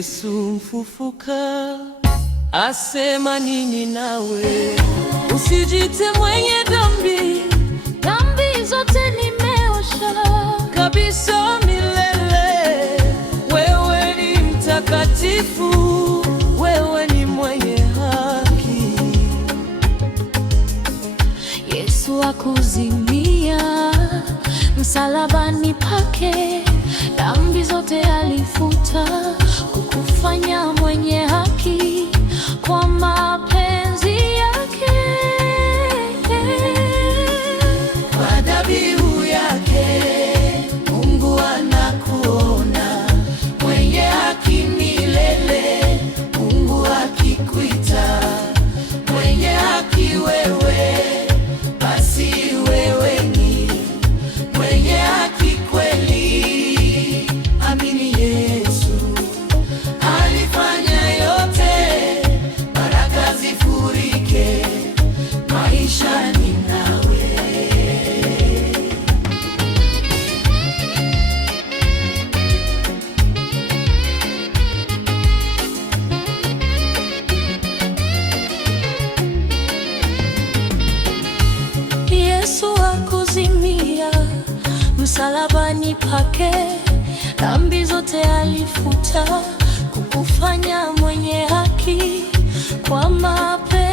Yesu mfufuka asema nini nawe? Usijite mwenye dhambi, dhambi zote nimeosha kabisa milele. Wewe ni mtakatifu, wewe ni mwenye haki. Yesu akuzimia msalabani pake, dhambi zote alifuta, kukufanya mwenye haki kwa mapenzi yake. Kwa dhabihu yake Mungu anakuona mwenye haki milele. Mungu akikuita mwenye haki wewe, basi wewe ni mwenye haki kweli. Amini Yesu alifanya yote, baraka zifurike maishani nawe. Yesu akuzimia msalabani pake, dhambi zote alifuta, kukufanya mwenye haki kwa mapenzi